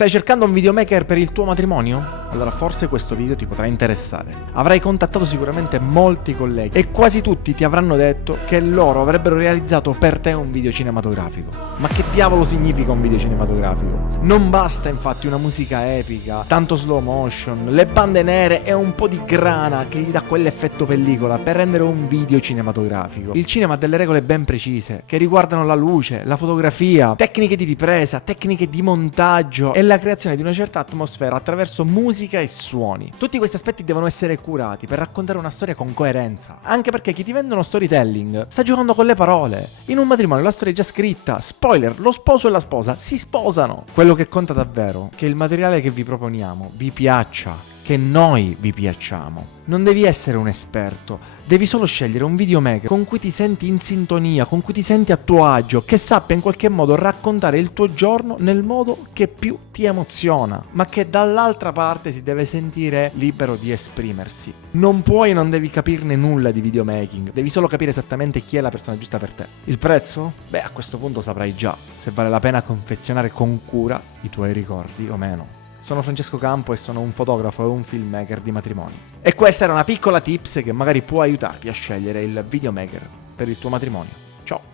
Stai cercando un videomaker per il tuo matrimonio? Allora forse questo video ti potrà interessare. Avrai contattato sicuramente molti colleghi e quasi tutti ti avranno detto che loro avrebbero realizzato per te un video cinematografico. Ma che diavolo significa un video cinematografico? Non basta infatti una musica epica, tanto slow motion, le bande nere e un po' di grana che gli dà quell'effetto pellicola per rendere un video cinematografico. Il cinema ha delle regole ben precise che riguardano la luce, la fotografia, tecniche di ripresa, tecniche di montaggio e la creazione di una certa atmosfera attraverso musica e suoni. Tutti questi aspetti devono essere curati per raccontare una storia con coerenza, anche perché chi ti vende uno storytelling sta giocando con le parole. In un matrimonio la storia è già scritta, spoiler, lo sposo e la sposa si sposano. Quello che conta davvero è che il materiale che vi proponiamo vi piaccia, che noi vi piacciamo. Non devi essere un esperto, devi solo scegliere un videomaker con cui ti senti in sintonia, con cui ti senti a tuo agio, che sappia in qualche modo raccontare il tuo giorno nel modo che più ti emoziona, ma che dall'altra parte si deve sentire libero di esprimersi. Non puoi e non devi capirne nulla di videomaking, devi solo capire esattamente chi è la persona giusta per te. Il prezzo? Beh, a questo punto saprai già se vale la pena confezionare con cura i tuoi ricordi o meno. Sono Francesco Campo e sono un fotografo e un filmmaker di matrimoni. E questa era una piccola tips che magari può aiutarti a scegliere il videomaker per il tuo matrimonio. Ciao!